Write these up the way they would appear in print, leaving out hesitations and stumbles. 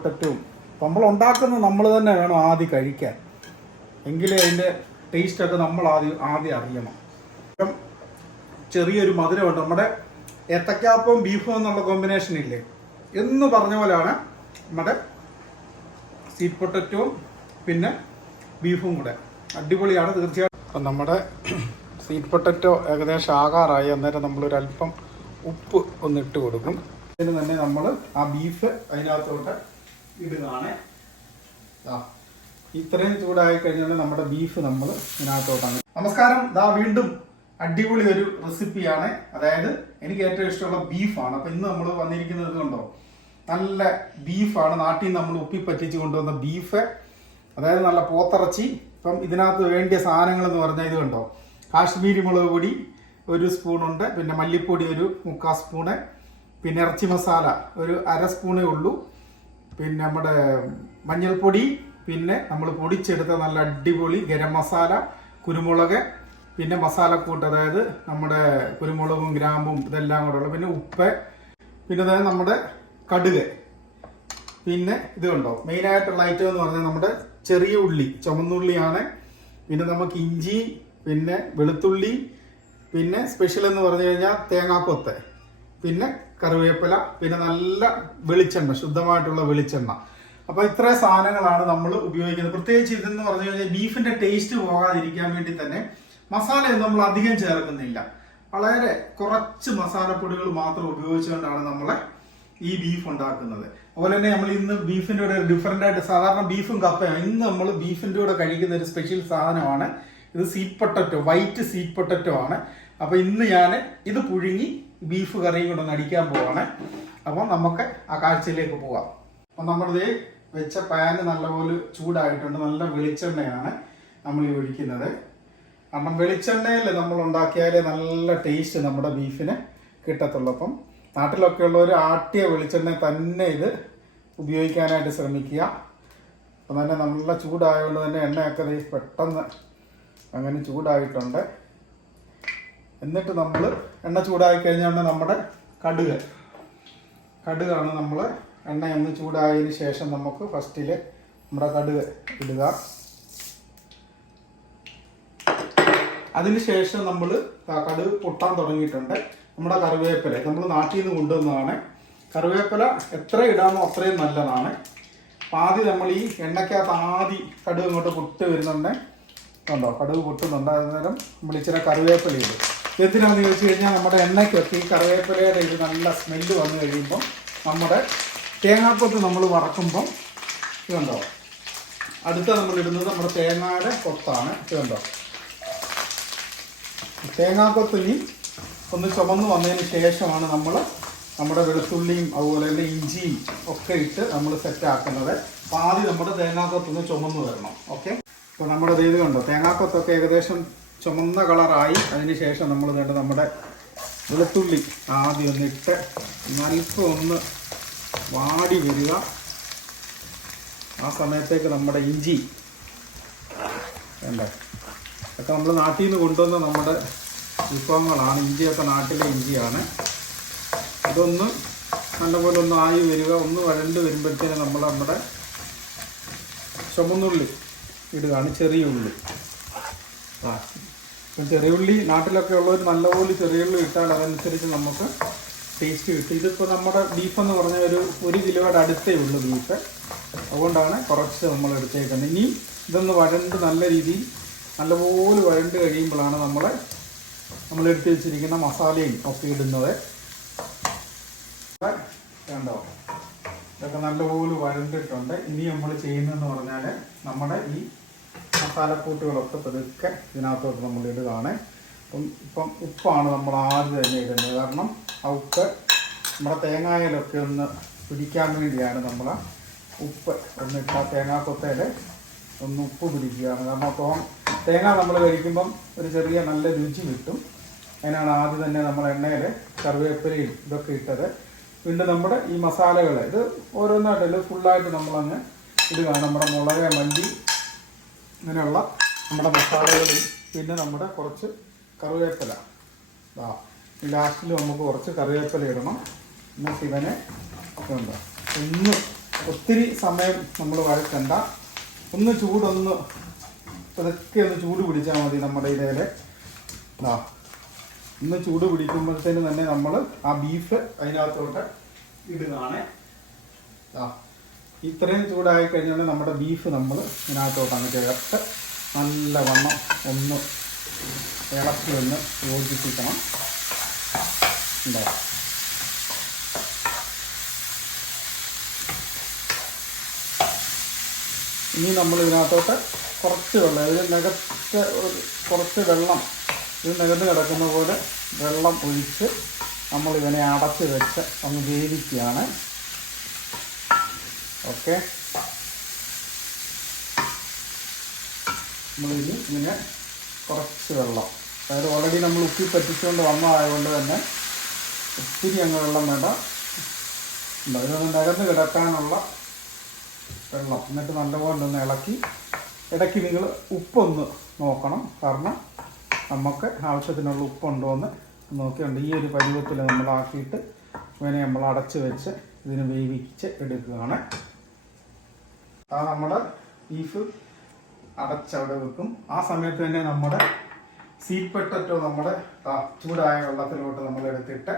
പൊട്ടറ്റും നമ്മൾ ഉണ്ടാക്കുന്നത് നമ്മൾ തന്നെ വേണം ആദ്യം കഴിക്കാൻ, എങ്കിലേ അതിൻ്റെ ടേസ്റ്റൊക്കെ നമ്മൾ ആദ്യം അറിയണം. ഇപ്പം ചെറിയൊരു മധുരമുണ്ട്. നമ്മുടെ ഏത്തക്കാപ്പവും ബീഫും എന്നുള്ള കോമ്പിനേഷൻ ഇല്ലേ എന്ന് പറഞ്ഞ പോലെയാണ് നമ്മുടെ സ്വീറ്റ് പൊട്ടറ്റവും പിന്നെ ബീഫും കൂടെ അടിപൊളിയാണ് തീർച്ചയായിട്ടും. അപ്പം നമ്മുടെ സ്വീറ്റ് പൊട്ടറ്റോ ഏകദേശം ആകാറായി. അന്നേരം നമ്മളൊരല്പം ഉപ്പ് ഒന്ന് ഇട്ട് കൊടുക്കും. ഇതിന് തന്നെ നമ്മൾ ആ ബീഫ് അതിനകത്തോട്ട് ഇടുകയാണ്. ഇത്രയും ചൂടായി കഴിഞ്ഞാൽ നമ്മുടെ ബീഫ് നമ്മൾ ഇതിനകത്തോട്ടാണ്. നമസ്കാരം, വീണ്ടും അടിപൊളി ഒരു റെസിപ്പിയാണ്. അതായത് എനിക്ക് ഏറ്റവും ഇഷ്ടമുള്ള ബീഫാണ്. അപ്പം ഇന്ന് നമ്മൾ വന്നിരിക്കുന്നത് കണ്ടോ, നല്ല ബീഫാണ്. നാട്ടിൽ നിന്ന് നമ്മൾ ഉപ്പിപ്പറ്റിച്ച് കൊണ്ടുവന്ന ബീഫ്, അതായത് നല്ല പോത്തിറച്ചി. ഇപ്പം ഇതിനകത്ത് വേണ്ടിയ സാധനങ്ങൾ എന്ന് പറഞ്ഞാൽ ഇത് കണ്ടോ, കാശ്മീരി മുളക് പൊടി 1 സ്പൂണുണ്ട്, പിന്നെ മല്ലിപ്പൊടി 1/4 സ്പൂണ്, പിന്നെ ഇറച്ചി മസാല 1/2 സ്പൂണേ ഉള്ളൂ, പിന്നെ നമ്മുടെ മഞ്ഞൾപ്പൊടി, പിന്നെ നമ്മൾ പൊടിച്ചെടുത്ത നല്ല അടിപൊളി ഗരം മസാല, കുരുമുളക്, പിന്നെ മസാലക്കൂട്ട്, അതായത് നമ്മുടെ കുരുമുളകും ഗ്രാമ്പും ഇതെല്ലാം കൂടെ ഉള്ളു, പിന്നെ ഉപ്പ്, പിന്നെ അതായത് നമ്മുടെ കടുക്, പിന്നെ ഇത് കണ്ടോ മെയിനായിട്ടുള്ള ഐറ്റം എന്ന് പറഞ്ഞാൽ നമ്മുടെ ചെറിയ ഉള്ളി, ചുമന്നുള്ളിയാണ്, പിന്നെ നമുക്ക് ഇഞ്ചി, പിന്നെ വെളുത്തുള്ളി, പിന്നെ സ്പെഷ്യൽ എന്ന് പറഞ്ഞു കഴിഞ്ഞാൽ തേങ്ങാക്കൊത്ത്, പിന്നെ കറിവേപ്പില, പിന്നെ നല്ല വെളിച്ചെണ്ണ, ശുദ്ധമായിട്ടുള്ള വെളിച്ചെണ്ണ. അപ്പോൾ ഇത്രയും സാധനങ്ങളാണ് നമ്മൾ ഉപയോഗിക്കുന്നത്. പ്രത്യേകിച്ച് ഇതെന്ന് പറഞ്ഞു കഴിഞ്ഞാൽ ബീഫിന്റെ ടേസ്റ്റ് പോകാതിരിക്കാൻ വേണ്ടി തന്നെ മസാലയൊന്നും നമ്മൾ അധികം ചേർക്കുന്നില്ല. വളരെ കുറച്ച് മസാലപ്പൊടികൾ മാത്രം ഉപയോഗിച്ചുകൊണ്ടാണ് നമ്മൾ ഈ ബീഫ് ഉണ്ടാക്കുന്നത്. അതുപോലെ തന്നെ നമ്മൾ ഇന്ന് ബീഫിന്റെ കൂടെ ഡിഫറെന്റ് ആയിട്ട്, സാധാരണ ബീഫും കപ്പയാണ്, ഇന്ന് നമ്മൾ ബീഫിന്റെ കൂടെ കഴിക്കുന്ന ഒരു സ്പെഷ്യൽ സാധനമാണ് ഇത്. Sweet potato, white sweet potato ആണ്. അപ്പൊ ഇന്ന് ഞാൻ ഇത് പുഴുങ്ങി ബീഫ് കറിയും കൂടെ ഒന്ന് അടിക്കാൻ പോവാണ്. അപ്പം നമുക്ക് ആ കാഴ്ചയിലേക്ക് പോവാം. അപ്പം നമ്മളിത് വെച്ച പാന് നല്ലപോലെ ചൂടായിട്ടുണ്ട്. നല്ല വെളിച്ചെണ്ണയാണ് നമ്മൾ ഈ ഒഴിക്കുന്നത്. കാരണം വെളിച്ചെണ്ണയിൽ നമ്മൾ ഉണ്ടാക്കിയാലേ നല്ല ടേസ്റ്റ് നമ്മുടെ ബീഫിന് കിട്ടത്തുള്ളൂ. അപ്പം നാട്ടിലൊക്കെ ഉള്ളവർ ആട്ടിയ വെളിച്ചെണ്ണ തന്നെ ഇത് ഉപയോഗിക്കാനായിട്ട് ശ്രമിക്കുക. അപ്പം തന്നെ നല്ല ചൂടായതുകൊണ്ട് തന്നെ എണ്ണയൊക്കെ പെട്ടെന്ന് അങ്ങനെ ചൂടായിട്ടുണ്ട്. എന്നിട്ട് നമ്മൾ എണ്ണ ചൂടായി കഴിഞ്ഞാൽ നമ്മുടെ കടുകാണ് നമ്മൾ എണ്ണയൊന്ന് ചൂടായതിന് ശേഷം നമുക്ക് ഫസ്റ്റിൽ നമ്മുടെ കടുക് ഇടുക. അതിനുശേഷം നമ്മൾ കടുക് പൊട്ടാൻ തുടങ്ങിയിട്ടുണ്ട്. നമ്മുടെ കറിവേപ്പില നമ്മൾ നാട്ടിൽ നിന്ന് കൊണ്ടുവന്നതാണ്. കറിവേപ്പില എത്ര ഇടാമോ അത്രയും നല്ലതാണ്. അപ്പം ആദ്യം നമ്മൾ ഈ എണ്ണയ്ക്കകത്ത് ആദ്യം കടുക് ഇങ്ങോട്ട് പൊട്ടി വരുന്നുണ്ട്. കണ്ടോ, കടുക് പൊട്ടുന്നുണ്ട്. അന്നേരം നമ്മൾ ഇച്ചിരി കറിവേപ്പില ഇടും. എന്തിനാണെന്ന് ചോദിച്ചു കഴിഞ്ഞാൽ നമ്മുടെ എണ്ണയ്ക്കൊക്കെ ഈ കറിവേപ്പിലയുടെ ഇത് നല്ല സ്മെല്ല് വന്നു കഴിയുമ്പം നമ്മുടെ തേങ്ങാക്കൊത്ത് നമ്മൾ വറക്കുമ്പം ഇതുണ്ടോ, അടുത്ത നമ്മൾ ഇടുന്നത് നമ്മുടെ തേങ്ങയുടെ കൊത്താണ്. ഇതുണ്ടോ, തേങ്ങാക്കൊത്തിനി ഒന്ന് ചുമന്ന് വന്നതിന് ശേഷമാണ് നമ്മൾ നമ്മുടെ വെളുത്തുള്ളിയും അതുപോലെ തന്നെ ഇഞ്ചിയും ഒക്കെ ഇട്ട് നമ്മൾ സെറ്റാക്കുന്നത്. അപ്പോൾ ആദ്യം നമ്മുടെ തേങ്ങാക്കൊത്തൊന്ന് ചുമന്ന് വരണം. ഓക്കെ, അപ്പോൾ നമ്മുടെ ഇത് കണ്ടോ, തേങ്ങാക്കൊത്തൊക്കെ ഏകദേശം ചുമന്ന കളറായി. അതിന് ശേഷം നമ്മൾ വേണ്ട നമ്മുടെ വെളുത്തുള്ളി ആദ്യം ഒന്ന് ഇട്ട് അല്പം ഒന്ന് വാടി വരിക. ആ സമയത്തേക്ക് നമ്മുടെ ഇഞ്ചി വേണ്ട, ഒക്കെ നമ്മൾ നാട്ടിൽ നിന്ന് കൊണ്ടുവന്ന നമ്മുടെ വിഭവങ്ങളാണ്. ഇഞ്ചിയൊക്കെ നാട്ടിലെ ഇഞ്ചിയാണ്. ഇതൊന്ന് നല്ലപോലെ ഒന്ന് ആയി വരിക. ഒന്ന് വഴണ്ട് വരുമ്പോഴത്തേനും നമ്മൾ നമ്മുടെ ചുമന്നുള്ളി ഇടുകയാണ്, ചെറിയ ഉള്ളി. ചെറിയ ഉള്ളി നാട്ടിലൊക്കെ ഉള്ളവർ നല്ലപോലെ ചെറിയ ഉള്ളി ഇട്ടാൽ അതനുസരിച്ച് നമുക്ക് ടേസ്റ്റ് കിട്ടും. ഇതിപ്പോൾ നമ്മുടെ ബീഫെന്ന് പറഞ്ഞാൽ ഒരു കിലോയുടെ അടുത്തേ ഉള്ളൂ ബീഫ്. അതുകൊണ്ടാണ് കുറച്ച് നമ്മൾ എടുത്തേക്കുന്നത്. ഇനിയും ഇതൊന്ന് വഴണ്ട് നല്ല രീതിയിൽ നല്ലപോലെ വഴണ്ട് കഴിയുമ്പോഴാണ് നമ്മൾ എടുത്ത് വെച്ചിരിക്കുന്ന മസാലയും ഒക്കെ ഇടുന്നത്. കണ്ടോ, ഇതൊക്കെ നല്ലപോലെ വഴണ്ടിട്ടുണ്ട്. ഇനി നമ്മൾ ചെയ്യുന്നതെന്ന് പറഞ്ഞാൽ നമ്മുടെ ഈ മസാലക്കൂട്ടുകളൊക്കെ പതുക്കെ ഇതിനകത്തോട്ട് നമ്മൾ ഇടുകയാണ്. ഇപ്പം ഉപ്പാണ് നമ്മൾ ആദ്യം തന്നെ ഇടുന്നത്. കാരണം ആ ഉപ്പ് നമ്മുടെ തേങ്ങായിലൊക്കെ ഒന്ന് പിടിക്കാൻ വേണ്ടിയാണ് നമ്മൾ ഉപ്പ് ഒന്നിട്ട തേങ്ങാക്കൊത്തയിൽ ഒന്ന് ഉപ്പ് പിടിക്കുകയാണ്. കാരണം അപ്പോൾ തേങ്ങ നമ്മൾ കഴിക്കുമ്പം ഒരു ചെറിയ നല്ല രുചി കിട്ടും. അതിനാണ് ആദ്യം തന്നെ നമ്മൾ എണ്ണയിൽ കറിവേപ്പിലയും ഇതൊക്കെ ഇട്ടത്. പിന്നെ നമ്മുടെ ഈ മസാലകൾ ഇത് ഓരോന്നായിട്ടല്ല, ഫുള്ളായിട്ട് നമ്മളങ്ങ് ഇടുകയാണ്. നമ്മുടെ മുളക്, മല്ലി, അങ്ങനെയുള്ള നമ്മുടെ മസാലകളും പിന്നെ നമ്മുടെ കുറച്ച് കറിവേപ്പില. ലാസ്റ്റിൽ നമുക്ക് കുറച്ച് കറിവേപ്പില ഇടണം. എന്നിട്ട് ഇവനെ ഒന്ന് ഒത്തിരി സമയം നമ്മൾ വഴക്കണ്ട. ഒന്ന് ചൂടൊന്ന് ഇതൊക്കെ ഒന്ന് ചൂട് പിടിച്ചാൽ മതി. നമ്മുടെ ഇതേലെ ഒന്ന് ചൂട് പിടിക്കുമ്പോഴത്തേന് തന്നെ നമ്മൾ ആ ബീഫ് അതിനകത്തോട്ട് ഇടുകയാണ്. ഇത്രയും ചൂടായി കഴിഞ്ഞാൽ നമ്മുടെ ബീഫ് നമ്മൾ ഇതിനകത്തോട്ട് അങ്ങ് ചേർത്ത് നല്ലവണ്ണം ഒന്ന് ഇളക്കി ഒന്ന് യോജിപ്പിക്കണം. ഉണ്ടോ? ഇനി നമ്മൾ ഇതിനകത്തോട്ട് കുറച്ച് വെള്ളം, ഇത് കുറച്ച് വെള്ളം, ഇത് നികന്ന് കിടക്കുന്ന പോലെ വെള്ളം ഒഴിച്ച് നമ്മൾ ഇതിനെ അടച്ച് വെച്ച് ഒന്ന് വേവിക്കുകയാണ്. ഓക്കെ, നമ്മളിനി ഇങ്ങനെ കുറച്ച് വെള്ളം, അതായത് ഓൾറെഡി നമ്മൾ ഉപ്പി പറ്റിച്ചുകൊണ്ട് വന്നതായതുകൊണ്ട് തന്നെ ഒത്തിരി അങ്ങ് വെള്ളം വേണ്ട. ഇതൊന്ന് നികന്ന് കിടക്കാനുള്ള വെള്ളം, എന്നിട്ട് നല്ലപോലെ ഒന്ന് ഇളക്കി ഇടയ്ക്ക് നിങ്ങൾ ഉപ്പൊന്ന് നോക്കണം. കാരണം നമുക്ക് ആവശ്യത്തിനുള്ള ഉപ്പുണ്ടോ എന്ന് നോക്കിയുണ്ട്. ഈ ഒരു പരുവത്തിൽ നമ്മളാക്കിയിട്ട് ഇങ്ങനെ നമ്മൾ അടച്ച് വെച്ച് ഇതിന് വേവിച്ച് എടുക്കുകയാണ്. നമ്മുടെ ബീഫ് അടച്ചവിടെ വെക്കും. ആ സമയത്ത് തന്നെ നമ്മുടെ സ്വീറ്റ് പൊട്ടറ്റോ നമ്മുടെ ചൂടായ വെള്ളത്തിലോട്ട് നമ്മൾ എടുത്തിട്ട്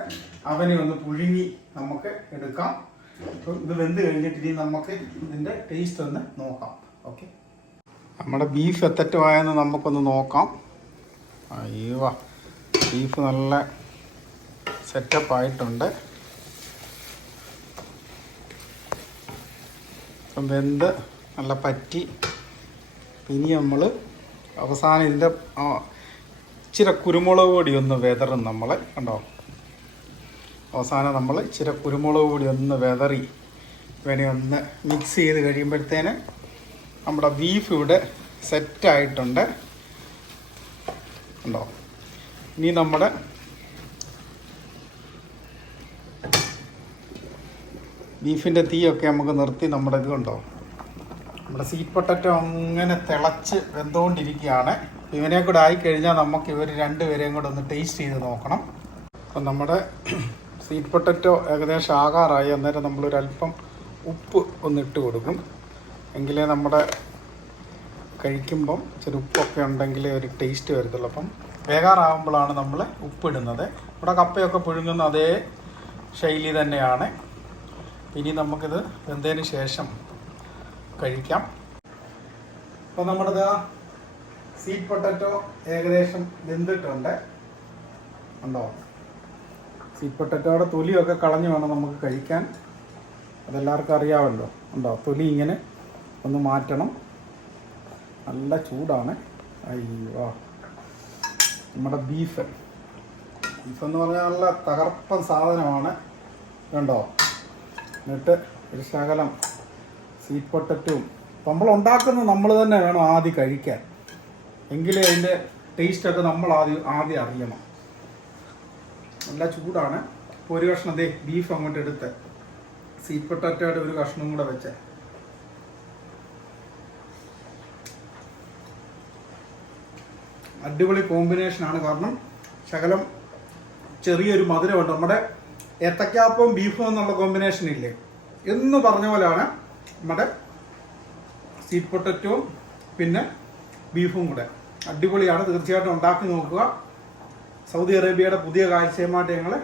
അവനെ ഒന്ന് പുഴുങ്ങി നമുക്ക് എടുക്കാം. അപ്പം ഇത് വെന്ത് കഴിഞ്ഞിട്ട് ഇനി നമുക്ക് ഇതിൻ്റെ ടേസ്റ്റ് ഒന്ന് നോക്കാം. ഓക്കെ, നമ്മുടെ ബീഫ് എത്തറ്റോ ആയെന്ന് നമുക്കൊന്ന് നോക്കാം. അയ്യോ, ബീഫ് നല്ല സെറ്റപ്പ് ആയിട്ടുണ്ട്. അപ്പം വെന്ത് നല്ല പറ്റി. ഇനി നമ്മൾ അവസാനം ഇതിൻ്റെ ഇച്ചിരി കുരുമുളക് പൊടി ഒന്ന് വെതറും നമ്മൾ. കണ്ടോ, അവസാനം നമ്മൾ ഇച്ചിരി കുരുമുളക് പൊടി ഒന്ന് വെതറി ഇവനെ ഒന്ന് മിക്സ് ചെയ്ത് കഴിയുമ്പോഴത്തേന് നമ്മുടെ ബീഫ് ഇവിടെ സെറ്റായിട്ടുണ്ട്. ഉണ്ടോ? ഇനി നമ്മുടെ ബീഫിൻ്റെ തീയൊക്കെ നമുക്ക് നിർത്തി നമ്മുടെ ഇത് കണ്ടോ, നമ്മുടെ സ്വീറ്റ് പൊട്ടറ്റോ അങ്ങനെ തിളച്ച് വെന്തുകൊണ്ടിരിക്കുകയാണ്. ഇവനെ കൂടെ ആയിക്കഴിഞ്ഞാൽ നമുക്ക് ഇവർ രണ്ടുപേരെയും കൂടെ ഒന്ന് ടേസ്റ്റ് ചെയ്ത് നോക്കണം. അപ്പം നമ്മുടെ സ്വീറ്റ് പൊട്ടറ്റോ ഏകദേശം ആകാറായി. അന്നേരം നമ്മളൊരല്പം ഉപ്പ് ഒന്ന് ഇട്ട് കൊടുക്കും. എങ്കിലേ നമ്മുടെ കഴിക്കുമ്പം ഇച്ചിരി ഉപ്പൊക്കെ ഉണ്ടെങ്കിലേ ഒരു ടേസ്റ്റ് വരത്തുള്ളൂ. അപ്പം വേകാറാകുമ്പോഴാണ് നമ്മൾ ഉപ്പിടുന്നത്. ഇവിടെ കപ്പയൊക്കെ പുഴുങ്ങുന്ന അതേ ശൈലി തന്നെയാണ്. ഇനി നമുക്കിത് വെന്തതിന് ശേഷം കഴിക്കാം. അപ്പോൾ നമ്മുടെ സ്വീറ്റ് പൊട്ടറ്റോ ഏകദേശം വെന്തിട്ടുണ്ട്. ഉണ്ടോ? സ്വീറ്റ് പൊട്ടറ്റോയുടെ തൊലിയൊക്കെ കളഞ്ഞ് വേണം നമുക്ക് കഴിക്കാൻ. അതെല്ലാവർക്കും അറിയാമല്ലോ. ഉണ്ടോ? തൊലി ഇങ്ങനെ ഒന്ന് മാറ്റണം. നല്ല ചൂടാണ്. അയ്യോ, നമ്മുടെ ബീഫെന്ന് പറഞ്ഞാൽ നല്ല തകർപ്പൻ സാധനമാണ്. കണ്ടോ? എന്നിട്ട് ഒരു ശകലം സ്വീറ്റ് പൊട്ടറ്റോയും നമ്മൾ ഉണ്ടാക്കുന്നത് നമ്മൾ തന്നെ വേണം ആദ്യം കഴിക്കാൻ. എങ്കിലേ അതിൻ്റെ ടേസ്റ്റൊക്കെ നമ്മൾ ആദ്യം അറിയണം. നല്ല ചൂടാണ്. ഇപ്പോൾ ഒരു കഷ്ണം ബീഫ് അങ്ങോട്ട് എടുത്ത് സ്വീറ്റ് പൊട്ടറ്റോയുടെ ഒരു കഷ്ണം കൂടെ വെച്ച് അടിപൊളി കോമ്പിനേഷനാണ്. കാരണം ശകലം ചെറിയൊരു മധുരമുണ്ട്. നമ്മുടെ ഏത്തക്കാപ്പവും ബീഫും എന്നുള്ള കോമ്പിനേഷൻ ഇല്ലേ എന്ന് പറഞ്ഞ പോലെയാണ് നമ്മുടെ സ്വീറ്റ് പൊട്ടറ്റോയും പിന്നെ ബീഫും കൂടെ. അടിപൊളിയാണ്. തീർച്ചയായിട്ടും ഉണ്ടാക്കി നോക്കുക. സൗദി അറേബ്യയുടെ പുതിയ കാഴ്ചയുമായിട്ട് ഞങ്ങൾ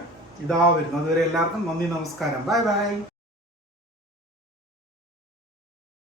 ഇതാ വരുന്നത്. അതുവരെ എല്ലാവർക്കും നന്ദി, നമസ്കാരം. Bye bye.